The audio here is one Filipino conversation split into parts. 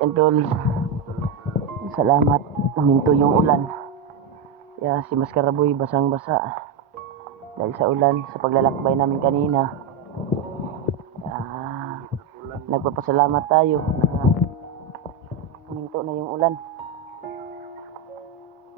Yan tol. Salamat. Huminto yung ulan. Kaya si Maskaraboy basang-basa. Dahil sa ulan, sa paglalakbay namin kanina. Nagpapasalamat tayo na huminto na yung ulan.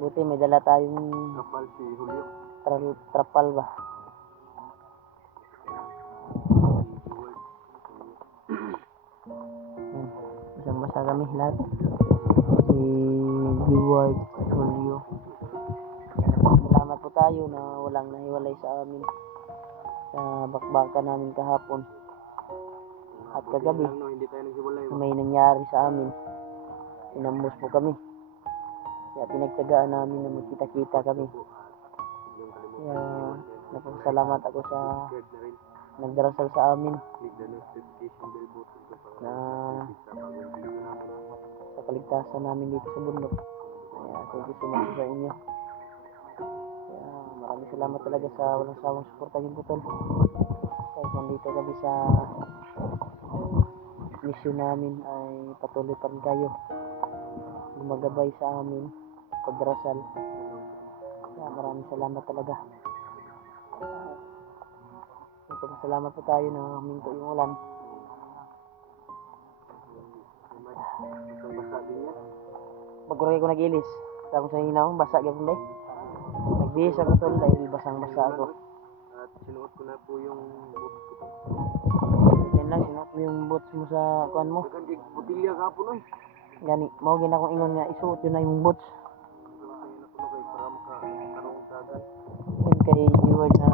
Buti may dala tayong Trapal si Julio. trapal ba? Basang-basa kami lahat. Si Diwad, Julio. Salamat po tayo na walang nahiwalay sa amin sa bakbakan namin kahapon at kagabi. Hindi tayo naghiwalay. May nangyari sa amin. Inambos po kami. Kaya pinagtyagaan namin na magkita-kita kami. Kaya napasalamat ako sa nagdarasal sa amin na sa kaligtasan namin dito sa bundok. Kaya thank you so much sa inyo. Kaya maraming salamat talaga sa walang sawang suporta niyo po tol. Kahit nandito kami sa mission namin ay patuloy pa rin kayo gumagabay sa amin pagdarasal. Kaya maraming salamat talaga. Salamat po tayo na huminto yung ulan. Pagkuray ko nag-ilis. Tapos sa hinaw, basa gapon day. Nagbihis ako tol dahil basang-basa ako. At sinuot ko na po yung boots ko. Yan lang, sinuot mo yung boots mo sa kuan mo. Hindi, butilya ka po noy. Gani, mau gina akong ingon nga isuot yun na yung boots. Para makakarong dagat. Yun kay Diwad na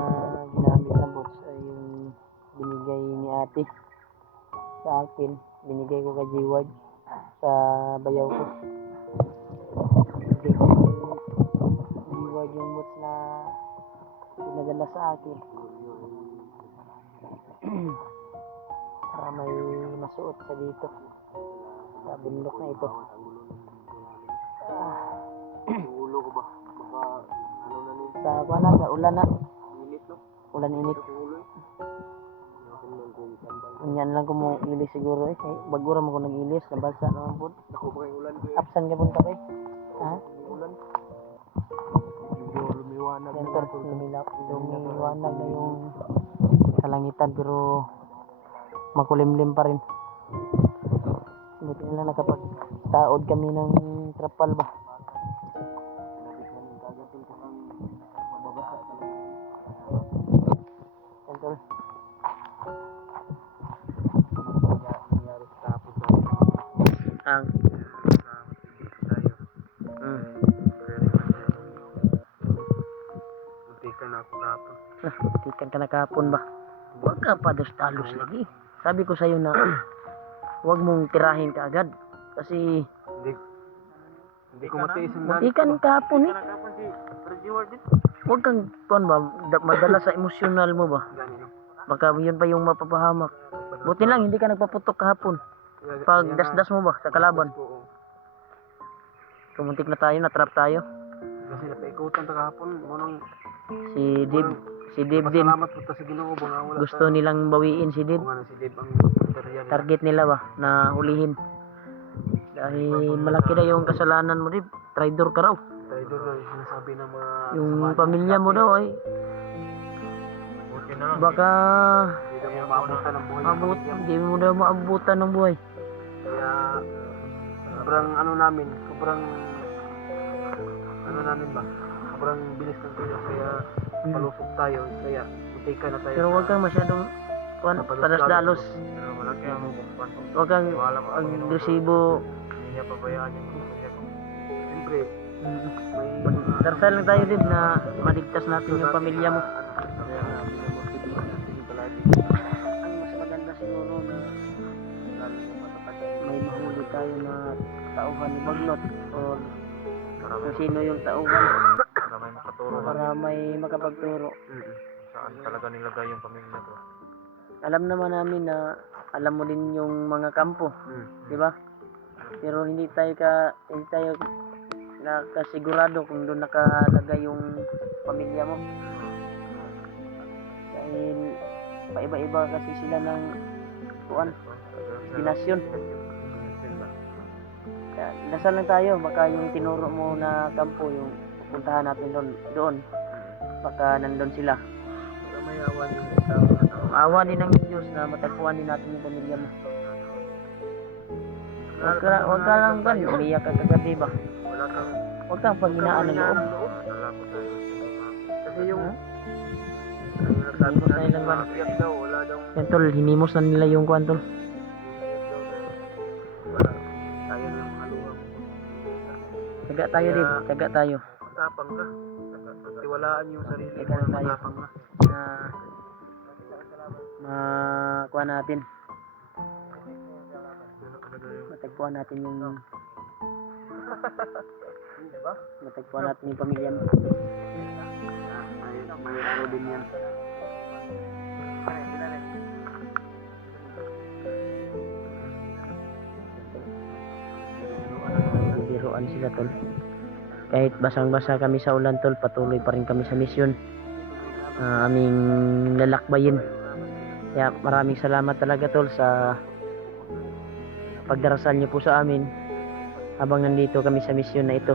ginamit na boots ay yung binigay ni ate sa akin. Binigay ko kay Diwad sa bayaw ko. Binigay ko kay Diwad yung boots na pinadala sa akin. Para may masuot sa dito sa bundok na ito. Ulo ko ba? Baka ano na nito? Sa kuana, sa ulan na. Init no? Ulan init. Ulo. Ganyan lang ko mo ilis siguro eh. Bagura mo ko nag-ilis. Nabasa naman po. Ako pa kay ulan ko. Absan ka punta ba eh? Ha? Ulan. Medyo lumiwanag. Yan tol, lumiwanag na yung kalangitan pero makulimlim pa rin. Buti nila nakapag-taod kami ng trapal ba. Yan tol. Ang Tikan ka na kahapon ba? Huwag ka pa talos lagi. Sabi ko sa'yo na huwag mong tirahin ka agad. Kasi Hindi ko matiis ang matikan kahapon eh. Huwag kang madala sa emosyonal mo ba? Baka yun pa yung mapapahamak. Buti lang hindi ka nagpaputok kahapon. Pag dasdas mo ba sa kalaban? Tumuntik na tayo, natrap tayo. Kasi napaikutan ta kahapon. Si Dave din. Salamat po ta sa Ginoo ba wala. Gusto nilang bawiin si Dave. Si Dave ang pagtarian. Target nila ba na hulihin. Dahil malaki na yung kasalanan mo, Dave. Traitor ka raw. Traitor na yung sinasabi ng mga Yung pamilya mo daw ay baka hindi mo maabutan ng buhay. hindi mo daw maabutan ng buhay. Kaya sobrang ano namin ba? Sobrang bilis ng tuyo kaya palusok tayo kaya butika na tayo. Pero huwag kang masyadong padas-dalos. Huwag kang agresibo. Hindi niya pabayaan yung pamilya ko. Siyempre, Darsal lang tayo din na maligtas natin yung pamilya mo. Ang mas maganda siguro na may mahuli tayo na tauhan ni Bagnot o kung sino yung tauhan para may makaturo para may makapagturo. Saan talaga nilagay yung pamilya ko. Alam naman namin na alam mo din yung mga kampo, di ba? Pero hindi tayo nakasigurado kung doon nakalagay yung pamilya mo. Dahil paiba-iba kasi sila ng destinasyon. dasal lang tayo, baka yung tinuro mo na kampo, yung pupuntahan natin doon. Baka nandun sila. Baka may awan yung isa. Awa din ng Diyos na matagpuan din natin yung pamilya mo. Huwag ka lang ba, umiyak ka kagabi ba? Wala kang Huwag kang panghinaan ng loob. Wala ko tayo. Kasi yung Ha? yung nagsabi Hinimos na natin ilang na ban. iyak daw, wala daw. Yan tol, hinimos na nila yung kwan tol. Wala. Tayo na yung mga luha mo. Taga tayo din, taga tayo. Matapang ka. Tiwalaan yung sarili Teka mo lang na tayo. matapang ka. Makuha natin. Matagpuan natin yung Diba? matagpuan natin yung pamilya mo. May ano din yan. Biruan sila tol. Kahit basang-basa kami sa ulan tol, patuloy pa rin kami sa misyon. Aming lalakbayin. Kaya maraming salamat talaga tol sa pagdarasal niyo po sa amin habang nandito kami sa misyon na ito.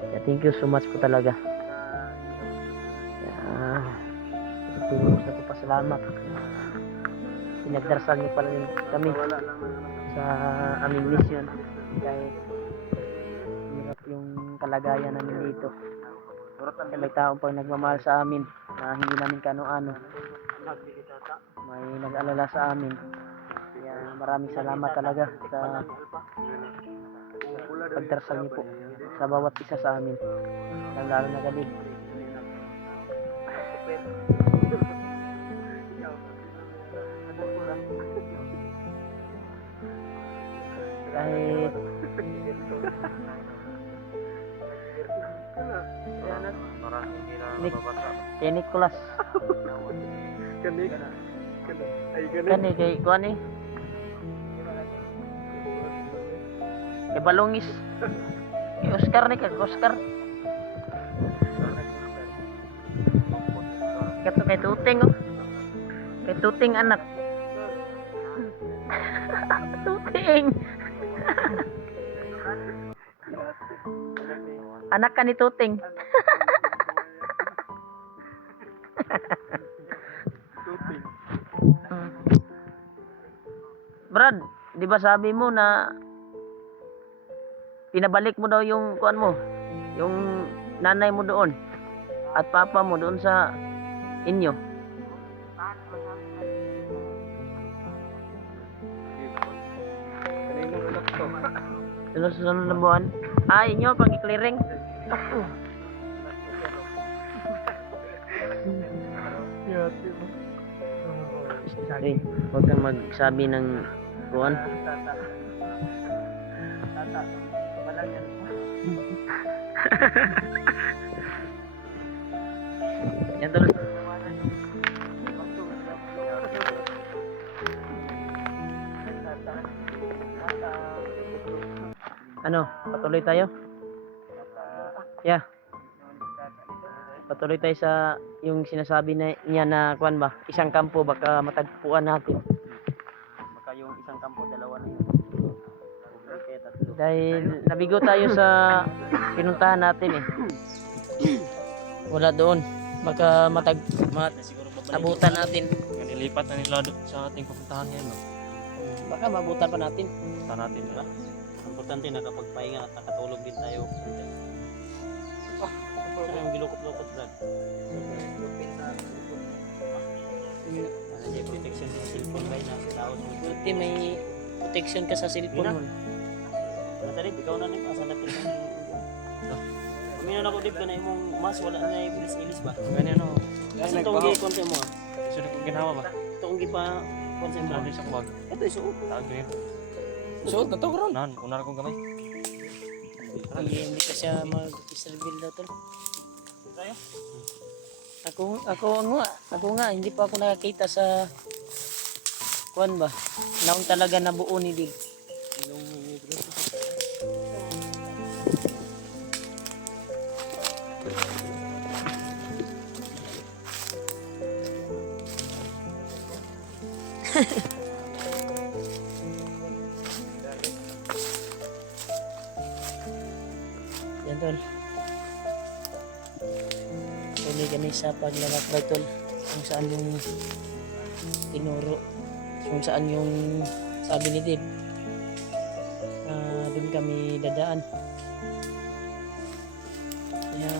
Kaya thank you so much po talaga. Kaya tulong sa pasalamat. Pinagdarasal niyo pa rin kami sa aming misyon. Kahit hirap yung kalagayan namin dito. Kaya may taong pang nagmamahal sa amin na hindi namin kano-ano. May nag-alala sa amin. Kaya maraming salamat talaga sa pagdarasal niyo po sa bawat isa sa amin. Lalo na gabi. Kahit Nick, kay Nicholas. Kani kay kuan eh. Kay Balongis. Kay Oscar ni kay Oscar. Kato kay Tuting oh. Kay Tuting anak. Tuting. Anak ka ni Tuting. Brad, di ba sabi mo na pinabalik mo daw yung kuan mo, yung nanay mo doon at papa mo doon sa inyo? Sunod na buwan? Inyo pag i-clearing. Hey, huwag kang magsabi ng kuan. Yan tuloy. Ano, patuloy tayo? Yeah. Patuloy tayo sa yung sinasabi niya na kuan ba, isang kampo baka matagpuan natin. Baka yung isang kampo dalawa na yun. Dahil nabigo tayo sa pinuntahan natin eh. Wala doon. Baka abutan natin. Nilipat na nila sa ating pupuntahan ngayon. No? Baka mabutan pa natin. Punta natin, diba? Importante nakapagpahinga at nakatulog din tayo. Saan yung gilukot-lukot, Brad? Ano yung protection ng cellphone ba na sa tao? Buti may protection ka sa cellphone mo. Ano tali, ikaw na rin. Asa natin na Kuminan ako dip ka na imong mas wala na yung ilis-ilis ba? Ganyan o. Kasi itong gi-content mo Sunod kong ginawa ba? Itong gi-content mo. Sunod sa kuwag. Ito isuot. Tawag ko yun. Suot na to, Ron. Nahan, unar kong gamay. Hindi ka siya mag-reveal daw tol. Tayo? Ako nga, hindi pa ako nakakita sa kuan ba? Naon talaga nabuo ni Dig. Yan tol. Tuloy kami sa paglalakbay tol. Kung saan yung tinuro. Kung saan yung sabi ni Dave. Doon kami dadaan. Kaya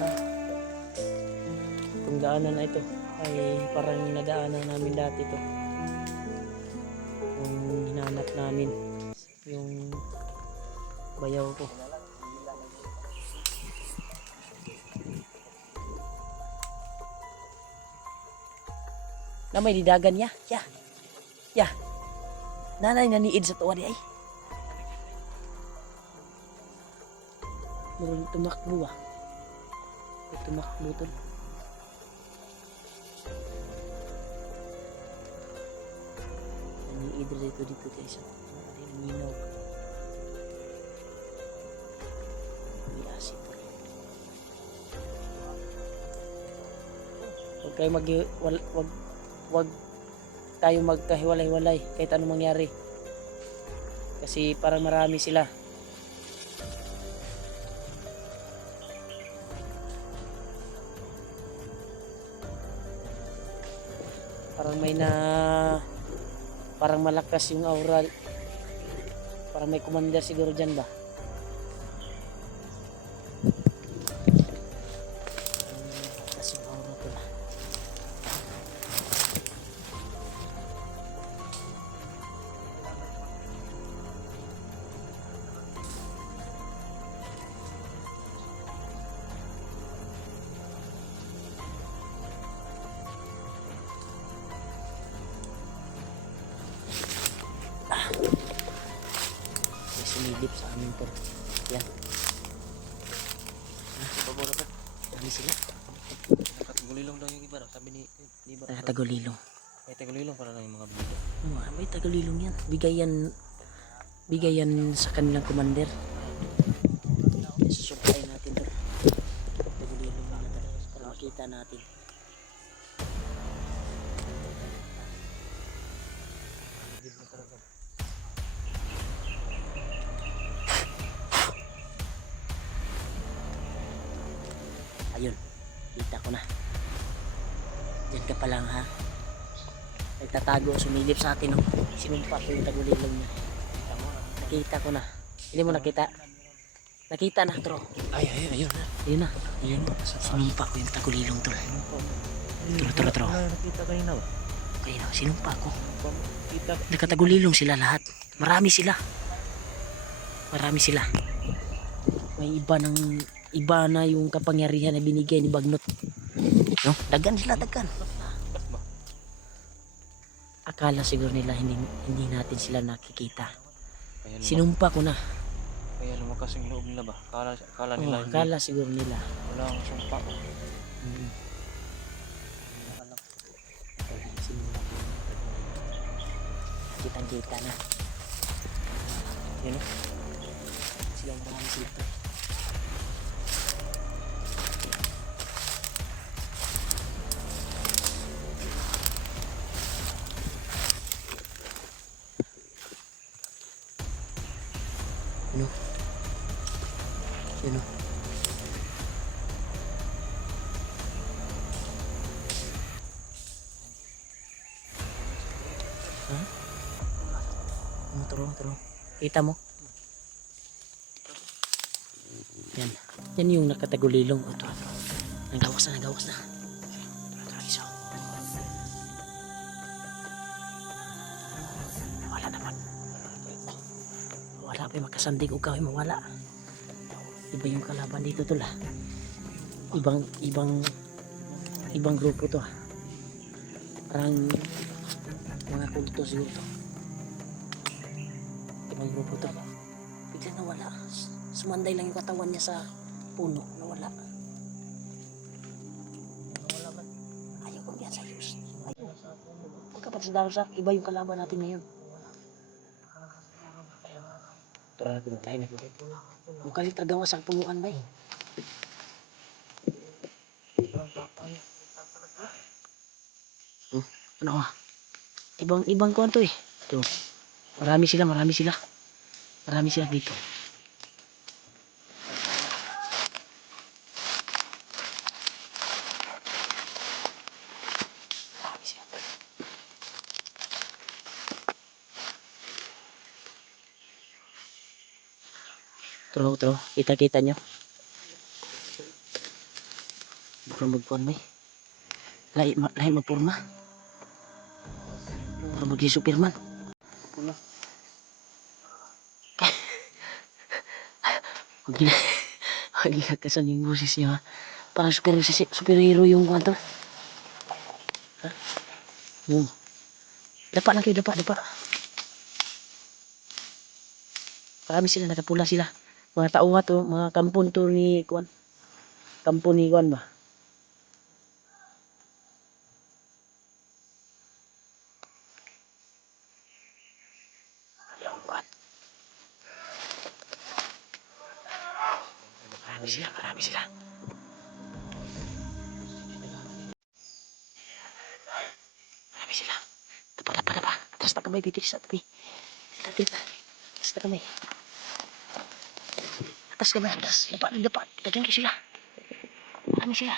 kung daanan na ito ay parang nadaanan namin dati to. Kung hinanap namin yung bayaw ko. Na may didagan niya. Ya. Nanay naniid sa tuwa di ay. Murang tumakbo ah. Tumakbo tol. Naniid dito guys. Ada minaw. May asin tol. Huwag kayo wag tayo magkahiwalay-walay kahit anong mangyari. Kasi parang marami sila. Parang malakas yung aura. Parang may commander siguro dyan ba? Malakas yung aura ko na. May sumilip sa amin to. Yan. Dami sila. Nakatagulilong daw yung iba raw. Sabi ni iba. Nakatagulilong. May tagulilong para lang yung mga bibig. May tagulilong yan. Bigay yan sa kanilang commander. Susubayin natin to. Tagulilong mga talaga para makita natin. Ayun, kita ko na. Diyan ka pa lang ha. Nagtatago, sumilip sa atin. Oh. Sinumpa ko yung tagulilong niya. Nakita ko na. Hindi mo nakita? Nakita na, tro. Ayun na. Ayun na. Ayun. Sinumpa ko yung tagulilong, tro. Tro. Nakita kayo na ba? Ayun, sinumpa ko. Kita. Nakatagulilong sila lahat. Marami sila. May iba na yung kapangyarihan na binigay ni Bagnot. No? Dagan sila. Akala siguro nila hindi natin sila nakikita. Sinumpa ko na. Kaya lumakas yung loob nila ba? Akala nila hindi. Akala siguro nila. Wala akong sumpa. Kitang-kita na. Yun o. Silang marami sila. Ano? Yun o. Ha? Turo. Kita mo? Yan. Yan yung nakatagulilong. Turo. Nagawas na. Turo, isa. Wala naman. Wala pa yung makasandig o kawin mawala. Iba yung kalaban dito tol ah. Ibang grupo to ah. Parang mga kulto siguro to. Ibang grupo to. Biglang nawala. Sumanday lang yung katawan niya sa puno. Nawala ba? Ayaw ko yan sa Diyos. Ayaw. Pagkapat sa darsa, iba yung kalaban natin ngayon. Tara natin tayo na. Mukalit agawa sa pumuan ba eh. Ano ah? Ibang kuwan to eh. Ito. Marami sila dito. True. Kita-kita nyo. Bukang magpuan may. Lahi magpurma. Para maging Superman. Pula. Huwag gina. Huwag ginakasan yung boses niyo ha. Parang superhero yung kwanto. Ha? Dapa lang kayo, dapa. Marami sila, nakapula sila. Mga tao nga to, mga kampon to ni Kuan. Kampon ni Kuan ba? Ayan, Kuan. Marami sila. Marami sila. Dapa. Atras na kamay, bibilis sa tabi. Atras na kamay. Atras. Dapa. Dagan kayo sila. Marami sila.